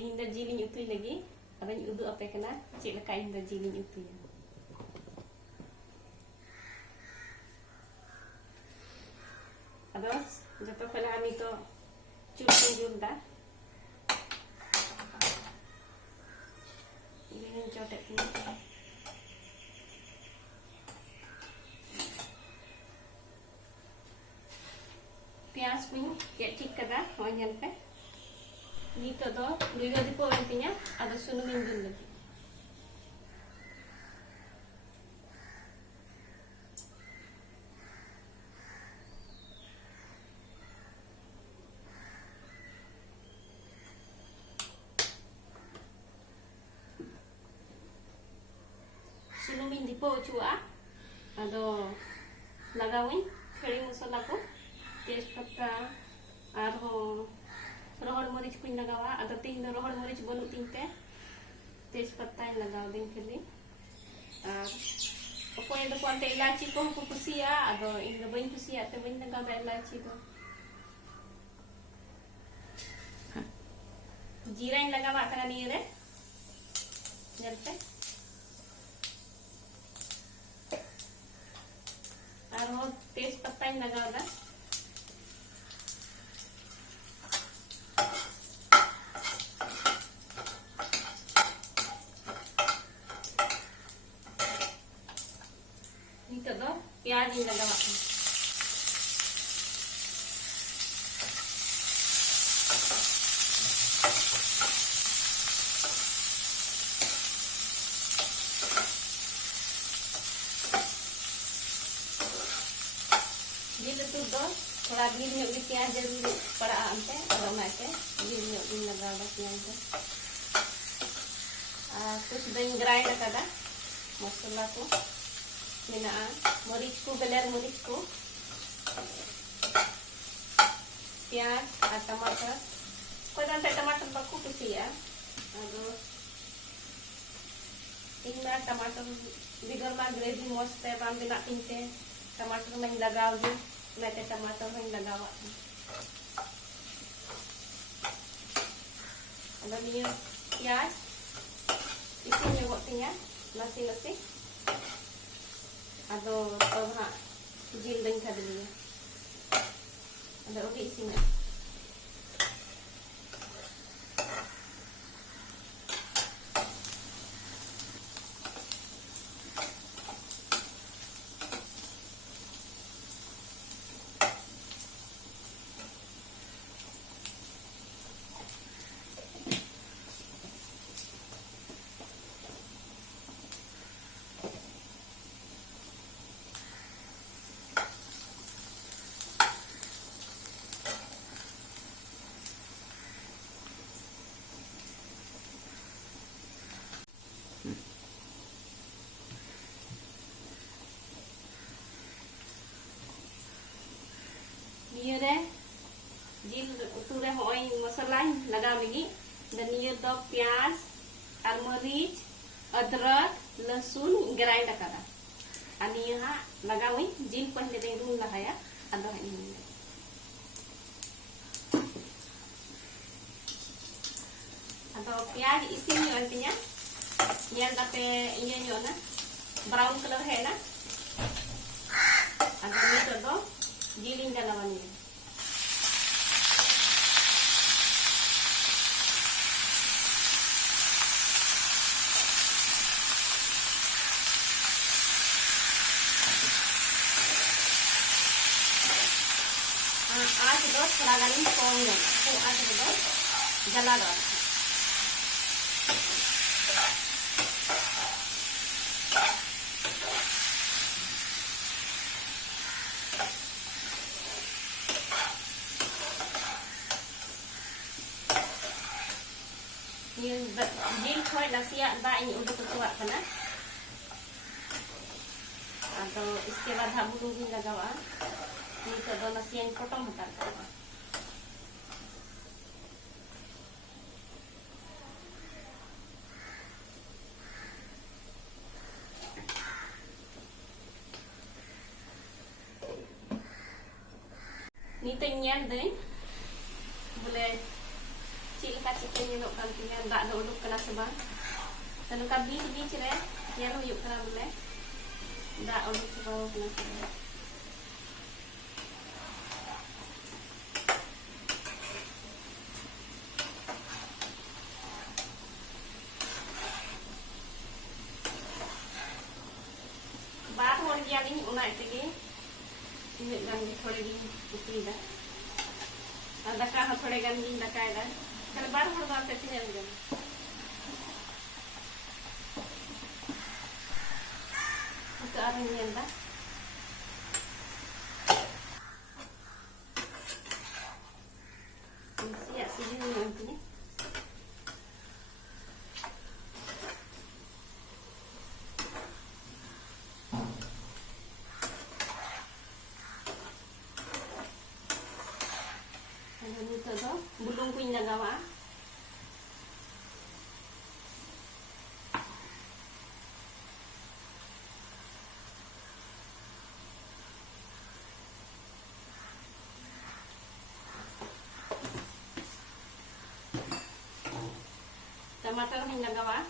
ᱛᱮᱦᱮᱧ ᱫᱚ ᱡᱤᱞᱤᱧ ᱩᱛᱩᱭ ᱞᱟᱹᱜᱤᱫ ᱟᱫᱚᱧ ᱩᱫᱩᱜ ᱟᱯᱮ ᱠᱟᱱᱟ ᱪᱮᱫ ᱞᱮᱠᱟ ᱤᱧ ᱫᱚ ᱡᱤᱞᱤᱧ ᱩᱛᱩᱭᱟ᱾ ᱟᱫᱚ ᱡᱚᱛᱚ ᱠᱷᱚᱱ ᱞᱟᱦᱟ ᱱᱤᱛᱚᱜ ᱪᱩᱞᱦᱟᱹᱧ ᱡᱩᱞ ᱫᱟ, ᱤᱧ ᱪᱚᱴᱮᱫ ᱛᱤᱧᱟ᱾ ᱯᱮᱸᱭᱟज ᱠᱩᱧ ᱜᱮᱫ ᱴᱷᱤᱠ ᱠᱟᱫᱟ, ᱱᱚᱜᱼᱚᱭ ᱧᱮᱞ ᱯᱮ᱾ ᱱᱤᱛᱚᱜ ᱫᱚ ᱞᱩᱭᱦᱟᱹ ᱫᱤᱯᱟᱹᱣ ᱮᱱ ᱛᱤᱧᱟ, ᱟᱫᱚ ᱥᱩᱱᱩᱢᱤᱧ ᱫᱩᱞ ᱞᱟᱹᱜᱤᱫ᱾ ᱥᱩᱱᱩᱢᱤᱧ ᱫᱤᱯᱟᱹᱣ ᱚᱪᱚᱣᱟᱜᱼᱟ, ᱟᱫᱚ ᱞᱟᱜᱟᱣᱤᱧ ᱠᱷᱟᱹᱲᱤ ᱢᱚᱥᱞᱟ ᱠᱚ, ᱛᱮᱡᱯᱟᱛᱟ ᱟᱨᱦᱚᱸ ᱨᱚᱦᱚᱲ ᱢᱟᱹᱨᱤᱪ ᱠᱩᱧ ᱞᱟᱜᱟᱣᱟ᱾ ᱟᱫᱚ ᱛᱮᱦᱮᱧ ᱫᱚ ᱨᱚᱦᱚᱲ ᱢᱟᱹᱨᱤᱪ ᱵᱟᱹᱱᱩᱜ ᱛᱤᱧ ᱛᱮ ᱛᱮᱡᱯᱟᱛᱟᱧ ᱞᱟᱜᱟᱣ ᱫᱟᱹᱧ ᱠᱷᱟᱹᱞᱤ᱾ ᱟᱨ ᱚᱠᱚᱭ ᱫᱚᱠᱚ ᱟᱱᱛᱮ ᱤᱞᱟᱭᱪᱤ ᱠᱚᱦᱚᱸ ᱠᱚ ᱠᱩᱥᱤᱭᱟᱜᱼᱟ, ᱟᱫᱚ ᱤᱧ ᱫᱚ ᱵᱟᱹᱧ ᱠᱩᱥᱤᱭᱟᱜ ᱛᱮ ᱵᱟᱹᱧ ᱞᱟᱜᱟᱣᱫᱟ ᱤᱞᱟᱭᱪᱤ ᱫᱚ᱾ ᱡᱤᱨᱟᱧ ᱞᱟᱜᱟᱣᱟᱜ ᱠᱟᱱᱟ ᱱᱤᱭᱟᱹ ᱨᱮ, ᱧᱮᱞ ᱯᱮ᱾ ᱟᱨᱦᱚᱸ ᱛᱮᱡᱯᱟᱛᱟᱧ ᱞᱟᱜᱟᱣᱫᱟ᱾ ᱱᱤᱛᱚᱜ ᱫᱚ ᱯᱮᱸᱭᱟᱡ ᱤᱧ ᱞᱟᱜᱟᱣᱟᱜ ᱠᱟᱱᱟ᱾ जिल उतु दो थोड़ा ढेर ᱧᱚᱜ ᱜᱮ पेंयाज जरूर पड़ाᱜᱼᱟ ᱚᱱᱛᱮ, ᱟᱫᱚ ᱚᱱᱟᱛᱮ ᱰᱷᱮᱨ ᱧᱚᱜ ᱜᱤᱧ ᱞᱟᱜᱟᱣᱫᱟ पेंयाज ᱫᱚ। ᱟᱨ कुछ दही ग्राइंड ᱟᱠᱟᱫᱟ, मसाला को मेनाᱜᱼᱟ, मरीच को बेलेर मरीच को, पेंयाज और टमाटर। कोई दो टमाटर बाको कुसिया, आदो ᱤᱧ ᱢᱟ टमाटर बिगर मा ग्रेवी मस्ते बाम बेनाग तिनते टमाटर में लगाव दी, मैं टमाटर में लगावा। अब ये प्याज इसी में होतिया नसी नसी, अब हाँ जिल दही खदलिया, अब ओके इसी में रे जिल उतु रे होई मसाला लगाव लगी। धनिया दो प्याज और मरीच अदरक लहसुन ग्राइंड अकादा, और निया लगावी जिल पहले दे रूम लगाया। अदो अदो प्याज इसी में अंतिया ñel dape iya ñona brown color है ना, अदो नीतो दो जिलिंग गलावानी। आज दो थोड़ा गानी कम हो तो आज दो जला दो। ये जिल खोय नसिया दा इन उडुक कुआ कना, तो इसके बाद हम बुलुंग लगावा। नितो दो नसिया पोटम हटार करवा। नितो ñel दई बोले chill leka chicken nyelok kan tinya dak do uduk kana se bang. Dan ka beach re nyel huyuk kana bole. Dak uduk ko kana se. बात हो गया नहीं उना इतगे इन गान थोड़े दिन उतीदा और दका हो थोड़े गान दिन दकायदा कल बार हो बात से चल गया तो आ रही है दा सिया सीधी नहीं होती है bulung kuing nagawa tomato kuing nagawa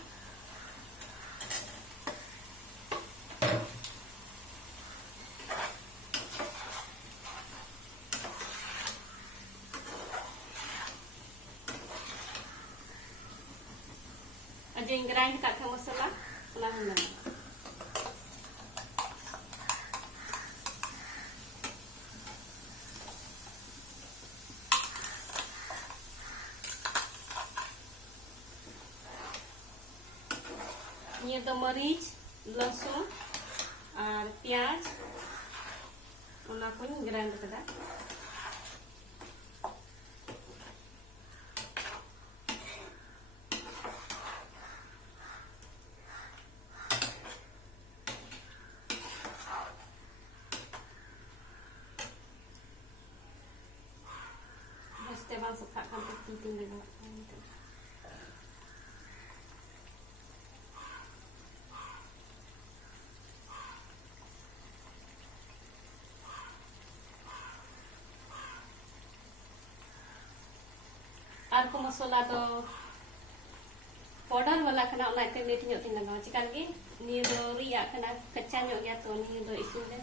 aja yang grind kat ke masala pelan-pelan. Ini ada meric, lehsun, piaz, ona pun grind kada. Bang suka kan penting juga. Aku masalah tu powder wala kena online te leti nyok tin lagaw chikan gi ni do riya kena kacang nyok ya to ni do isu de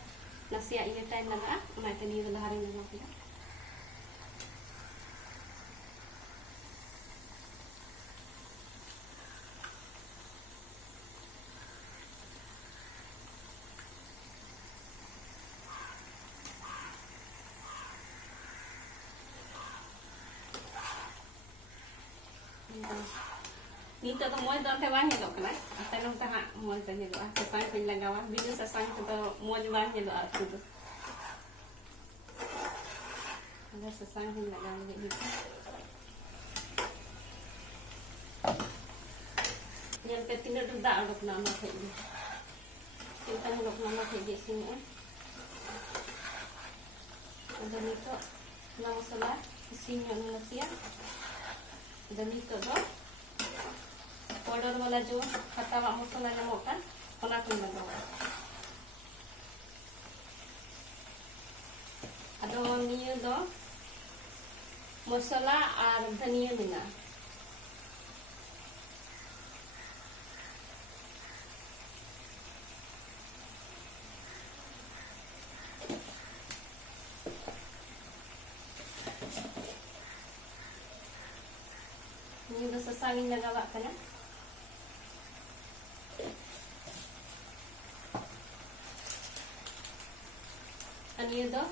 nasi ya time laga online te ni do lahari lagaw kita. Nito to mo do te bang nyelok kana tanong taha mo te nyelok sasang pin lagawa bidu sasang to mo bang nyelok aku tu ada sasang pin lagawa gitu yang penting itu dak uduk nama kayak ni kita uduk nama kayak di sini ada nito nama salah sini yang nasi ya dan nito do powder वाला जो खट्टा मसाला नमक kan ona ko lagawa ado niyo do masala ar dhaniya mina niyo do sasangin nagawa kana ये दो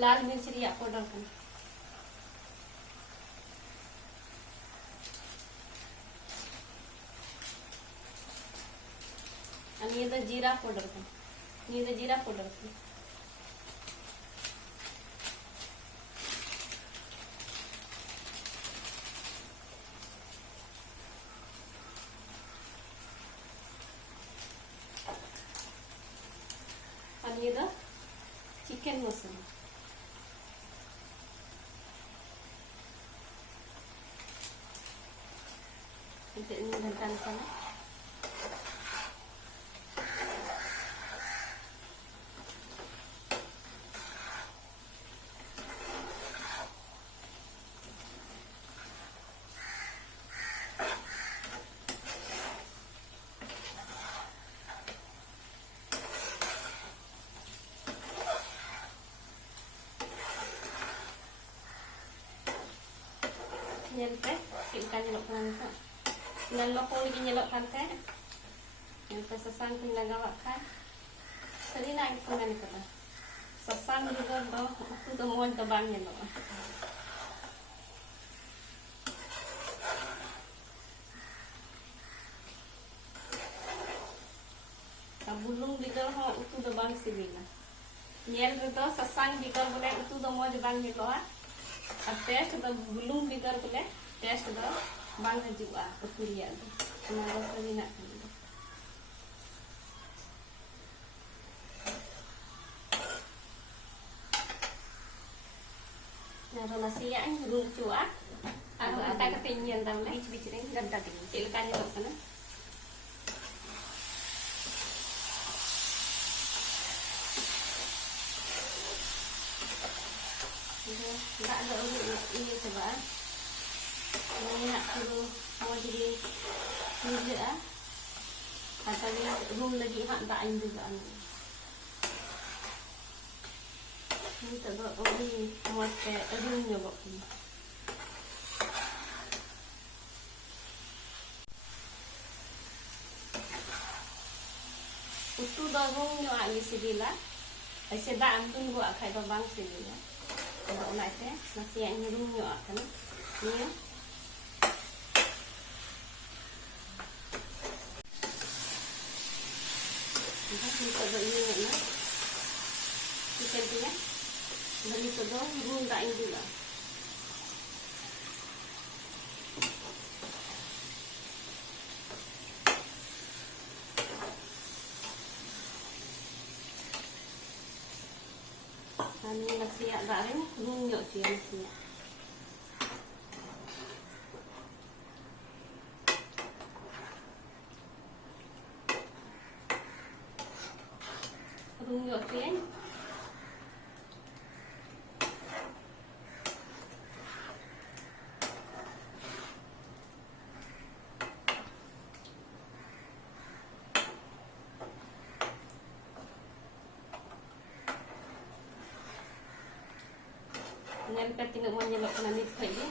लाल मिर्च रिया powder kan आणि ये दो जीरा पाउडर kan ये दो जीरा पाउडर kan आणि ये दो chicken masala itu ini dan sana nyelpe kita nyelok kan nan lo ko lagi nyelok kan teh nyelpe sasang pun lagawak kan tadi naik pengen kita sasang juga do itu temuan tebang nyelok bulung bigal ho itu do bang sibila nyel redo sasang bigal boleh itu do mo bang nyelok taste do bulung bigal boleh taste do bang hajua uturia do nah do tadi nak nah nasi yang rung chua aku ata ketinggian tahu lah bicara ganda tinggi cilkanya lo sana nggak ada ini coba ini nak suruh mau jadi juga katanya room lagi hak tak juga ini tak buat ini mau kayak room juga itu dah room nyo lagi sibila saya dah antun gua kayak babang sibila kalau nak teh nasi yang room nyo kan ni kita ada ini na kita punya beli todo room tak ini lah ini nasi yang bareng room nyo sih nasi room nyo sih dengan kita tinggal menyelok ke nanti kayak ni.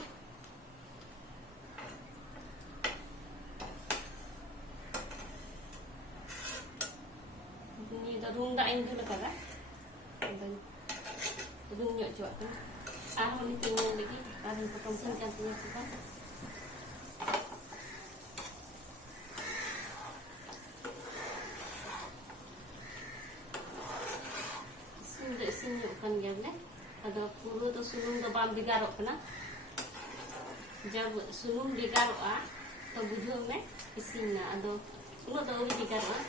Ini dah rung dah ini dulu kan? Rung nyok cuak kan? Ini tinggal lagi. Ada potong singkat punya kita. Sudah senyukkan dia ada puru tu sulung do bam digarok kena jab sulung digarok to bujo me isinna ado uno do uri digarok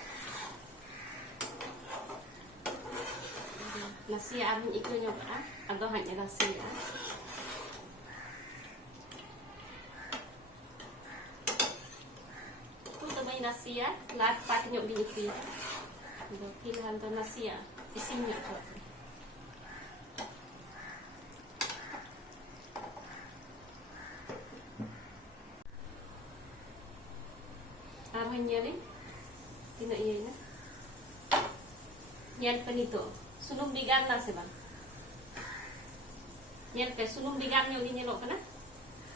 nasi arun ikut nyoba ado hanya nasi tu to mai nasi lat pat nyok di itu ado pilihan to nasi isinnya tu nyari tidak iya ini nyari penito sulung digan lah sebang nyari ke sulung digan yang ini nyelok kena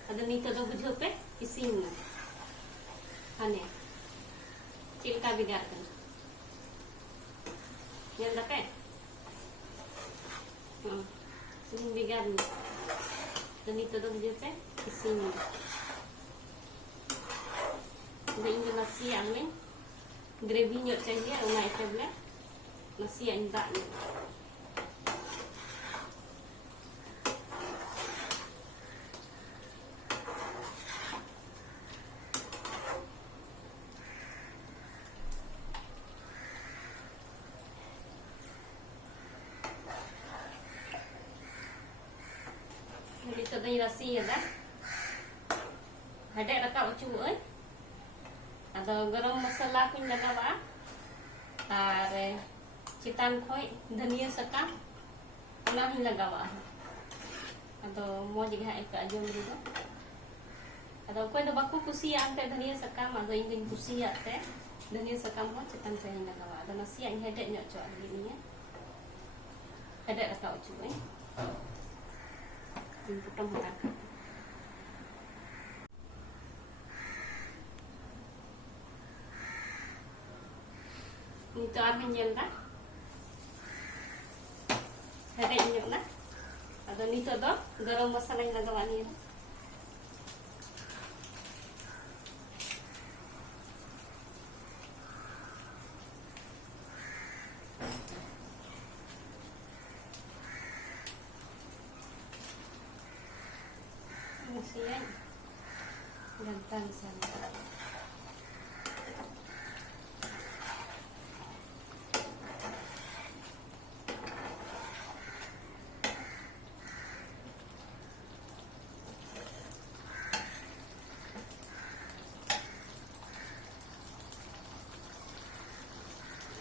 ada nito do bujo pe isin ane cilka bigar kan nyari dah pe sulung digan ada nito do bujo pe isin ini nasi yang ni gravy nyok चाहिए और night table nasi yang tak ni jadi tu nasi ya dah ada rakam cuy atau garam masala pun lagawa ar चितान खोई धनिया सकam ona hin lagawa atau mau juga ek ajum juga atau koi do baku kusiya ante धनिया सकam atau ingin kusiya te धनिया सकam ho चितान saya lagawa atau nasi yang hedek nyok cok gini ya hedek rakau cuy ini potong makan Nito arhin nyel na. Herej nyok na. Ado nito do garam masala yung nagawa niya. Siya. Gantan sana.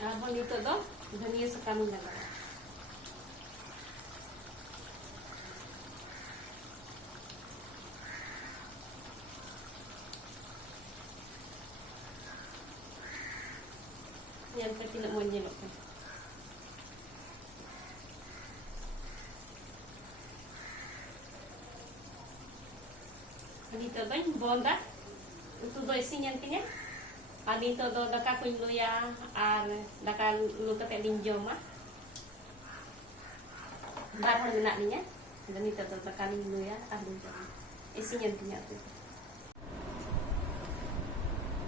Abang dito do, dania sa kami na lang. Yan pa tidak mau nyelok kan. Dito do bonda. Itu do isin yan tinya. Dito do daka kuñ luya ar daka lu kate linjom ah. Barang nak ninya. Dan dito do daka luya ar linjom. Isin yan tinya tu.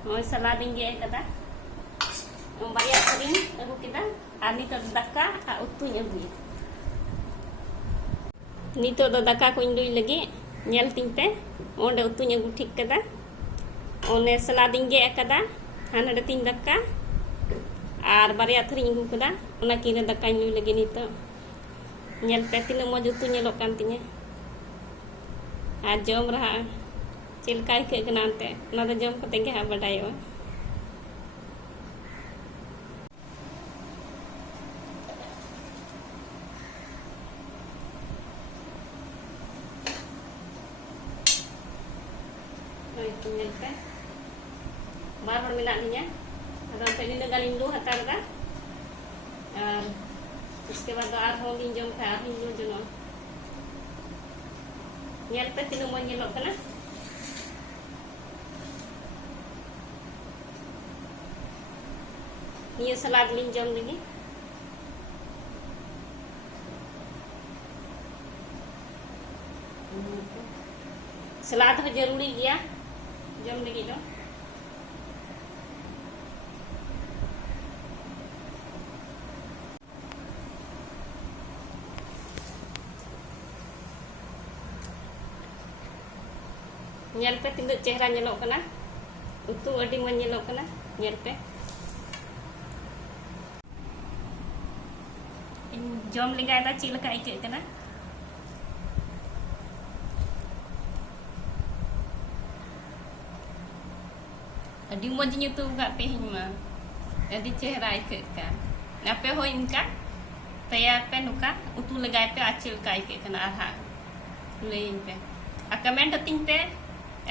Mau salading dia kata. Bayar kering aku kita nito daka utunya agu nito do daka ko indui lagi nyel tinte onde utunya agu ठीक kada one salading ge kada hanade tin daka ar bariya thring agu kada ona kina daka indui lagi nito nyel pe tin mo jutu nyelok kan tinya jom raha cilkai ke kenante ona do jom kate ge ha badayo itu nyelpe baru minatnya ada tadi negalin dulu hatar dah उसके बाद are हो लिंजम पे are Hindu जनो nyelpe tinu mo nyelok kana niya salad linjam lagi सलाद हो जरूरी गया जम लगी तो nyel pe tindak cehra nyelok kana utu adi mo nyelok kana nyel pe jom ligai ta chi laka ike kana adi mo jinyu tu gak pe hima adi cehra ike kan nape ho inka taya pe nuka utu ligai pe acil ka ike kana arha lein pe comment ting pe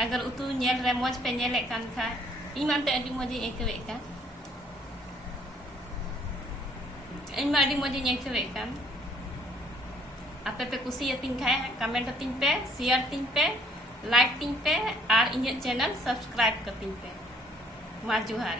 agar utu nyel re moj pe nyelek kan kha iman te adi moji ekwe kan ima adi moji ekwe kan ape pe kusi ting kha comment ting pe share ting pe like ting pe ar inyek channel subscribe ka ting pe ma johar